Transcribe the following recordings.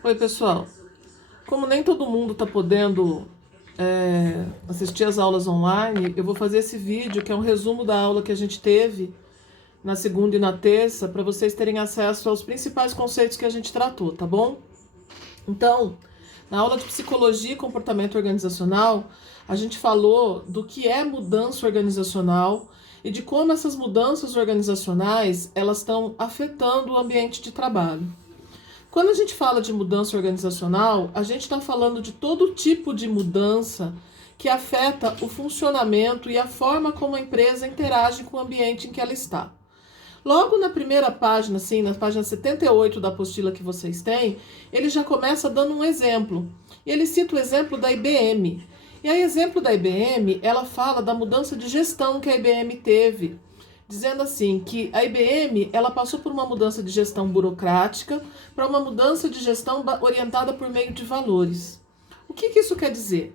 Oi, pessoal. Como nem todo mundo está podendo assistir as aulas online, eu vou fazer esse vídeo que é um resumo da aula que a gente teve na segunda e na terça, para vocês terem acesso aos principais conceitos que a gente tratou, tá bom? Então, na aula de psicologia e comportamento organizacional, a gente falou do que é mudança organizacional e de como essas mudanças organizacionais elas estão afetando o ambiente de trabalho. Quando a gente fala de mudança organizacional, a gente está falando de todo tipo de mudança que afeta o funcionamento e a forma como a empresa interage com o ambiente em que ela está. Logo na primeira página, assim, na página 78 da apostila que vocês têm, ele já começa dando um exemplo. E ele cita o exemplo da IBM. E aí, exemplo da IBM, ela fala da mudança de gestão que a IBM teve, dizendo assim que a IBM ela passou por uma mudança de gestão burocrática para uma mudança de gestão orientada por meio de valores. O que isso quer dizer?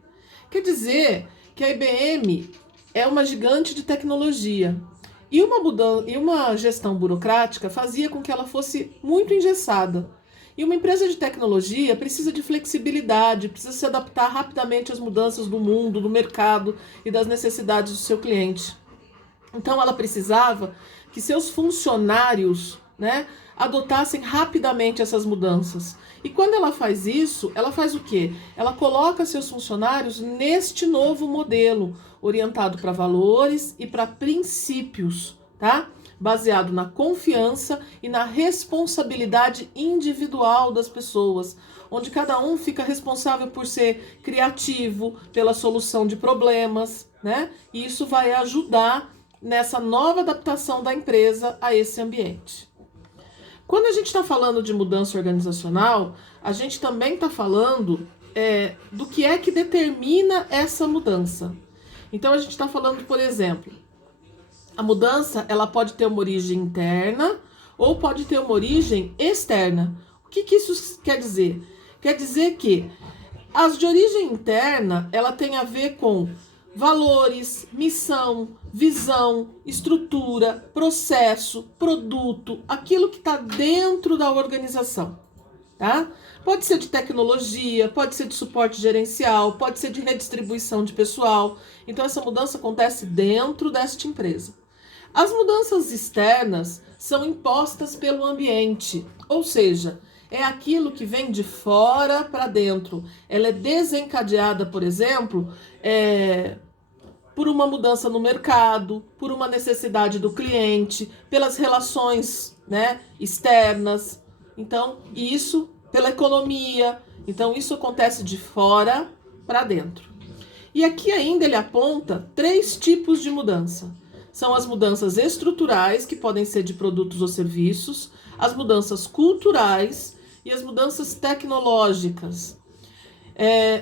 Quer dizer que a IBM é uma gigante de tecnologia e uma gestão burocrática fazia com que ela fosse muito engessada. E uma empresa de tecnologia precisa de flexibilidade, precisa se adaptar rapidamente às mudanças do mundo, do mercado e das necessidades do seu cliente. Então ela precisava que seus funcionários, né, adotassem rapidamente essas mudanças. E quando ela faz isso, ela faz o quê? Ela coloca seus funcionários neste novo modelo, orientado para valores e para princípios, tá? Baseado na confiança e na responsabilidade individual das pessoas, onde cada um fica responsável por ser criativo, pela solução de problemas, né? E isso vai ajudar nessa nova adaptação da empresa a esse ambiente. Quando a gente está falando de mudança organizacional, a gente também está falando do que é que determina essa mudança. Então a gente está falando, por exemplo, a mudança ela pode ter uma origem interna ou pode ter uma origem externa. O que isso quer dizer? Quer dizer que as de origem interna ela tem a ver com valores, missão, visão, estrutura, processo, produto, aquilo que está dentro da organização, tá? Pode ser de tecnologia, pode ser de suporte gerencial, pode ser de redistribuição de pessoal. Então essa mudança acontece dentro desta empresa. As mudanças externas são impostas pelo ambiente, ou seja, é aquilo que vem de fora para dentro. Ela é desencadeada, por exemplo, por uma mudança no mercado, por uma necessidade do cliente, pelas relações, né, externas. Então, isso pela economia. Então, isso acontece de fora para dentro. E aqui ainda ele aponta 3 tipos de mudança. São as mudanças estruturais, que podem ser de produtos ou serviços, as mudanças culturais e as mudanças tecnológicas.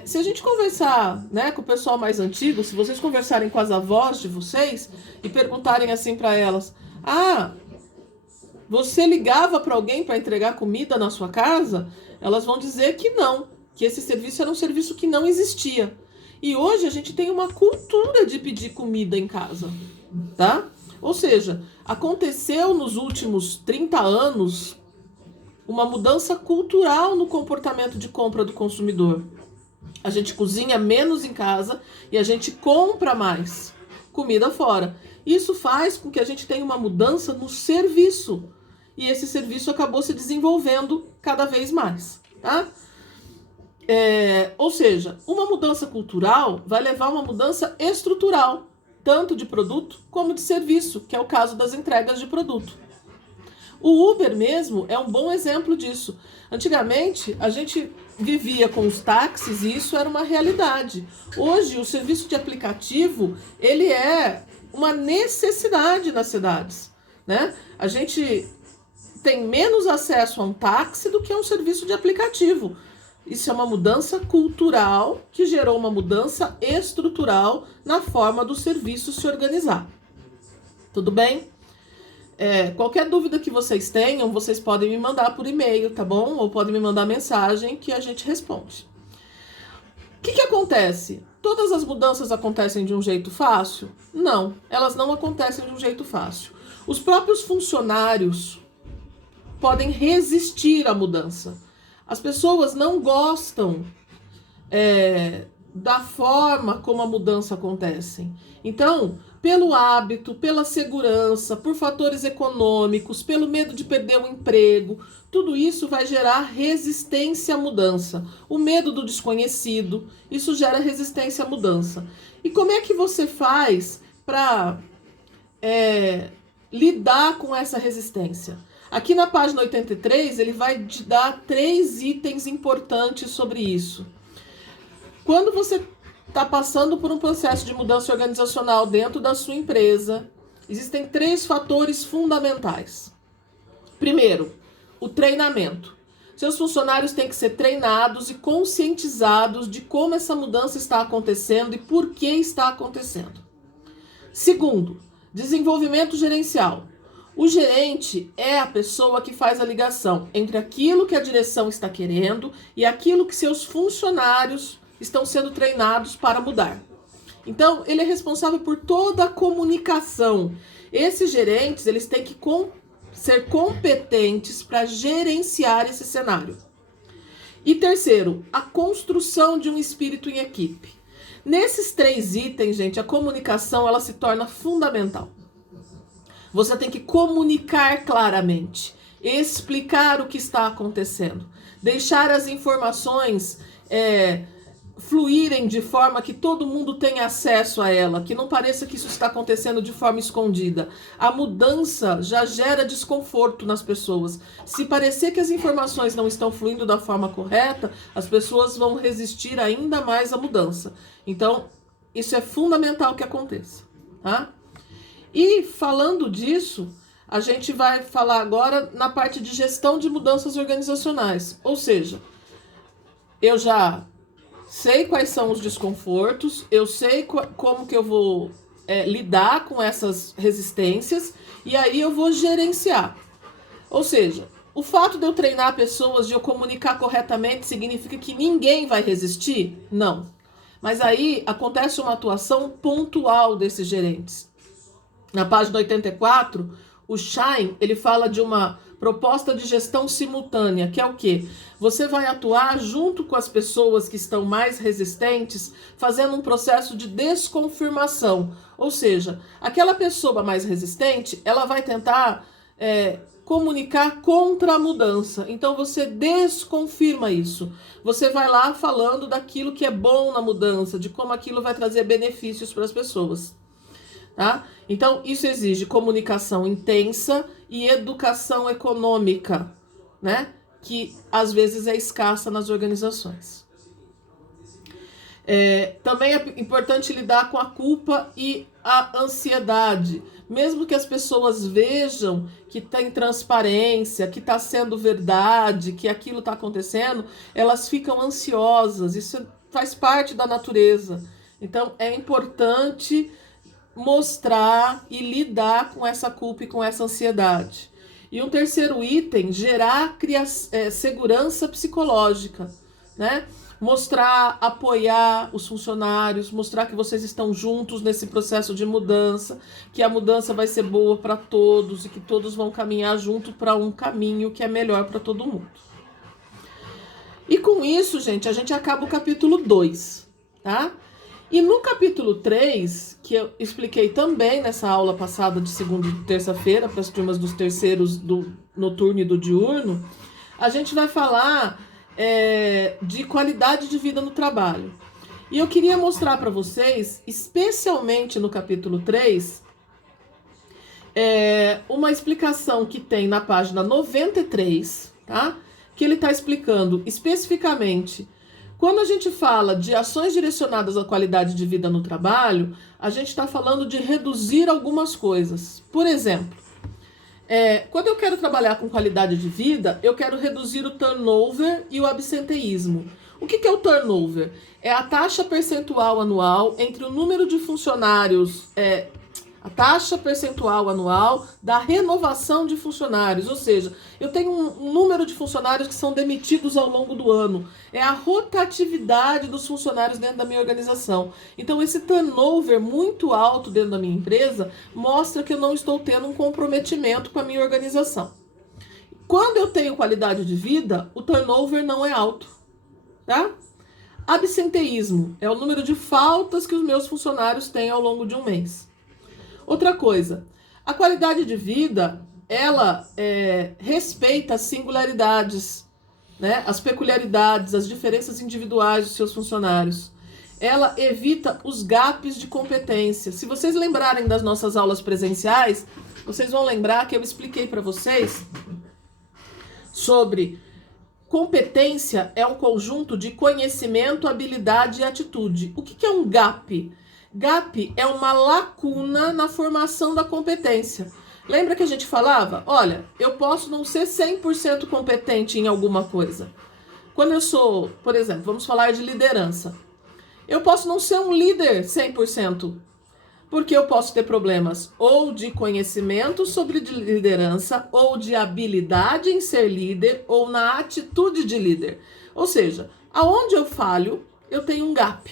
Se a gente conversar, né, com o pessoal mais antigo, se vocês conversarem com as avós de vocês e perguntarem assim para elas: ah, você ligava para alguém para entregar comida na sua casa? Elas vão dizer que não, que esse serviço era um serviço que não existia. E hoje a gente tem uma cultura de pedir comida em casa, tá? Ou seja, aconteceu nos últimos 30 anos uma mudança cultural no comportamento de compra do consumidor. A gente cozinha menos em casa e a gente compra mais comida fora. Isso faz com que a gente tenha uma mudança no serviço. E esse serviço acabou se desenvolvendo cada vez mais, tá? Ou seja, uma mudança cultural vai levar a uma mudança estrutural, tanto de produto como de serviço, que é o caso das entregas de produto. O Uber mesmo é um bom exemplo disso. Antigamente, a gente vivia com os táxis e isso era uma realidade. Hoje, o serviço de aplicativo, ele é uma necessidade nas cidades, né? A gente tem menos acesso a um táxi do que a um serviço de aplicativo. Isso é uma mudança cultural que gerou uma mudança estrutural na forma do serviço se organizar. Tudo bem? Qualquer dúvida que vocês tenham, vocês podem me mandar por e-mail, tá bom? Ou podem me mandar mensagem que a gente responde. O que acontece? Todas as mudanças acontecem de um jeito fácil? Não, elas não acontecem de um jeito fácil. Os próprios funcionários podem resistir à mudança. As pessoas não gostam da forma como a mudança acontece. Então, pelo hábito, pela segurança, por fatores econômicos, pelo medo de perder o emprego, tudo isso vai gerar resistência à mudança. O medo do desconhecido, isso gera resistência à mudança. E como é que você faz para lidar com essa resistência? Aqui na página 83, ele vai te dar 3 itens importantes sobre isso. Quando você está passando por um processo de mudança organizacional dentro da sua empresa, existem 3 fatores fundamentais. Primeiro, o treinamento. Seus funcionários têm que ser treinados e conscientizados de como essa mudança está acontecendo e por que está acontecendo. Segundo, desenvolvimento gerencial. O gerente é a pessoa que faz a ligação entre aquilo que a direção está querendo e aquilo que seus funcionários estão sendo treinados para mudar. Então, ele é responsável por toda a comunicação. Esses gerentes, eles têm que ser competentes para gerenciar esse cenário. E terceiro, a construção de um espírito em equipe. Nesses 3 itens, gente, a comunicação ela se torna fundamental. Você tem que comunicar claramente, explicar o que está acontecendo, deixar as informações fluírem de forma que todo mundo tenha acesso a ela, que não pareça que isso está acontecendo de forma escondida. A mudança já gera desconforto nas pessoas. Se parecer que as informações não estão fluindo da forma correta, as pessoas vão resistir ainda mais à mudança. Então, isso é fundamental que aconteça, tá? E falando disso, a gente vai falar agora na parte de gestão de mudanças organizacionais. Ou seja, eu já sei quais são os desconfortos, eu sei como que eu vou lidar com essas resistências e aí eu vou gerenciar. Ou seja, o fato de eu treinar pessoas, de eu comunicar corretamente, significa que ninguém vai resistir? Não. Mas aí acontece uma atuação pontual desses gerentes. Na página 84, o Schein, ele fala de uma proposta de gestão simultânea, que é o quê? Você vai atuar junto com as pessoas que estão mais resistentes, fazendo um processo de desconfirmação. Ou seja, aquela pessoa mais resistente, ela vai tentar comunicar contra a mudança. Então, você desconfirma isso. Você vai lá falando daquilo que é bom na mudança, de como aquilo vai trazer benefícios para as pessoas. Tá? Então, isso exige comunicação intensa e educação econômica, né? Que às vezes é escassa nas organizações. Também é importante lidar com a culpa e a ansiedade. Mesmo que as pessoas vejam que tem transparência, que está sendo verdade, que aquilo está acontecendo, elas ficam ansiosas. Isso faz parte da natureza. Então, é importante mostrar e lidar com essa culpa e com essa ansiedade. E um terceiro item, gerar segurança psicológica, né? Mostrar, apoiar os funcionários, mostrar que vocês estão juntos nesse processo de mudança, que a mudança vai ser boa para todos e que todos vão caminhar junto para um caminho que é melhor para todo mundo. E com isso, gente, a gente acaba o capítulo 2, tá? E no capítulo 3, que eu expliquei também nessa aula passada de segunda e terça-feira, para as turmas dos terceiros do noturno e do diurno, a gente vai falar de qualidade de vida no trabalho. E eu queria mostrar para vocês, especialmente no capítulo 3, uma explicação que tem na página 93, tá? Que ele está explicando especificamente. Quando a gente fala de ações direcionadas à qualidade de vida no trabalho, a gente está falando de reduzir algumas coisas. Por exemplo, quando eu quero trabalhar com qualidade de vida, eu quero reduzir o turnover e o absenteísmo. O que é o turnover? É a taxa percentual anual entre o número de funcionários, a taxa percentual anual da renovação de funcionários, ou seja, eu tenho um número de funcionários que são demitidos ao longo do ano. É a rotatividade dos funcionários dentro da minha organização. Então, esse turnover muito alto dentro da minha empresa mostra que eu não estou tendo um comprometimento com a minha organização. Quando eu tenho qualidade de vida, o turnover não é alto, tá? Absenteísmo é o número de faltas que os meus funcionários têm ao longo de um mês. Outra coisa, a qualidade de vida, ela respeita as singularidades, né? As peculiaridades, as diferenças individuais dos seus funcionários. Ela evita os gaps de competência. Se vocês lembrarem das nossas aulas presenciais, vocês vão lembrar que eu expliquei para vocês sobre competência é um conjunto de conhecimento, habilidade e atitude. O que é um gap? Gap é uma lacuna na formação da competência. Lembra que a gente falava? Olha, eu posso não ser 100% competente em alguma coisa. Quando eu sou, por exemplo, vamos falar de liderança. Eu posso não ser um líder 100%, porque eu posso ter problemas ou de conhecimento sobre liderança, ou de habilidade em ser líder, ou na atitude de líder. Ou seja, aonde eu falho, eu tenho um gap,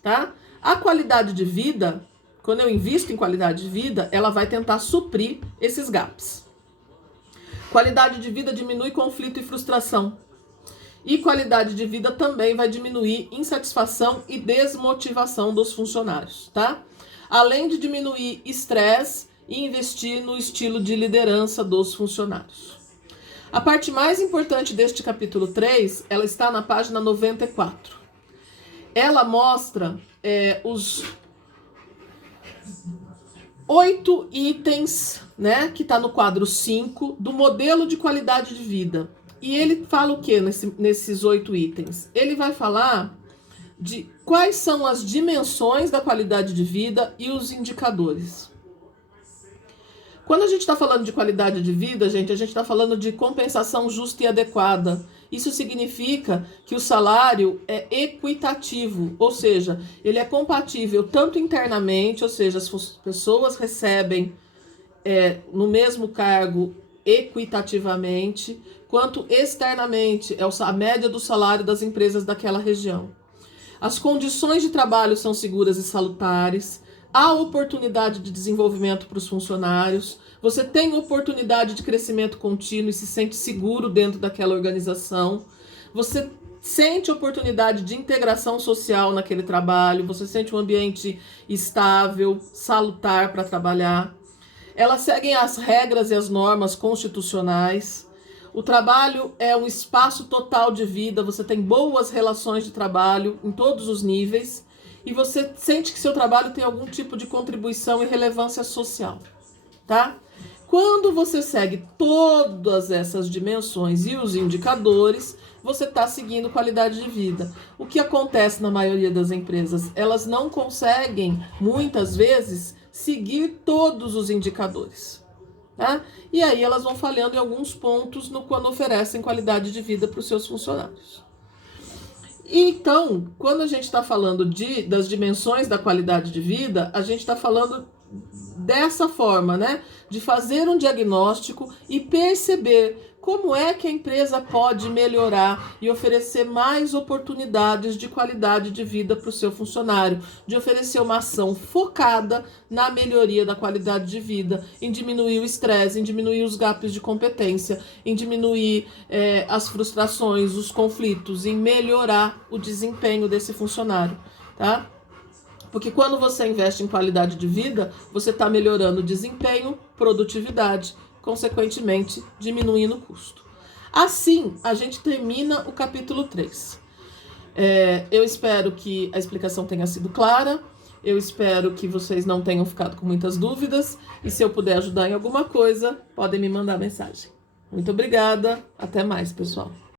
tá? A qualidade de vida, quando eu invisto em qualidade de vida, ela vai tentar suprir esses gaps. Qualidade de vida diminui conflito e frustração. E qualidade de vida também vai diminuir insatisfação e desmotivação dos funcionários, tá? Além de diminuir estresse e investir no estilo de liderança dos funcionários. A parte mais importante deste capítulo 3, ela está na página 94. Ela mostra os 8 itens, né, que está no quadro 5, do modelo de qualidade de vida. E ele fala o que nesses 8 itens? Ele vai falar de quais são as dimensões da qualidade de vida e os indicadores. Quando a gente está falando de qualidade de vida, a gente está falando de compensação justa e adequada. Isso significa que o salário é equitativo, ou seja, ele é compatível tanto internamente, ou seja, as pessoas recebem no mesmo cargo equitativamente, quanto externamente, é a média do salário das empresas daquela região. As condições de trabalho são seguras e salutares, há oportunidade de desenvolvimento para os funcionários, você tem oportunidade de crescimento contínuo e se sente seguro dentro daquela organização, você sente oportunidade de integração social naquele trabalho, você sente um ambiente estável, salutar para trabalhar. Elas seguem as regras e as normas constitucionais. O trabalho é um espaço total de vida, você tem boas relações de trabalho em todos os níveis e você sente que seu trabalho tem algum tipo de contribuição e relevância social, tá? Quando você segue todas essas dimensões e os indicadores, você está seguindo qualidade de vida. O que acontece na maioria das empresas? Elas não conseguem, muitas vezes, seguir todos os indicadores. Tá? E aí elas vão falhando em alguns pontos quando oferecem qualidade de vida para os seus funcionários. Então, quando a gente está falando das dimensões da qualidade de vida, a gente está falando dessa forma, né? De fazer um diagnóstico e perceber como é que a empresa pode melhorar e oferecer mais oportunidades de qualidade de vida para o seu funcionário, de oferecer uma ação focada na melhoria da qualidade de vida, em diminuir o estresse, em diminuir os gaps de competência, em diminuir as frustrações, os conflitos, em melhorar o desempenho desse funcionário, tá? Porque quando você investe em qualidade de vida, você está melhorando o desempenho, produtividade, consequentemente diminuindo o custo. Assim, a gente termina o capítulo 3. Eu espero que a explicação tenha sido clara, eu espero que vocês não tenham ficado com muitas dúvidas, e se eu puder ajudar em alguma coisa, podem me mandar mensagem. Muito obrigada, até mais, pessoal.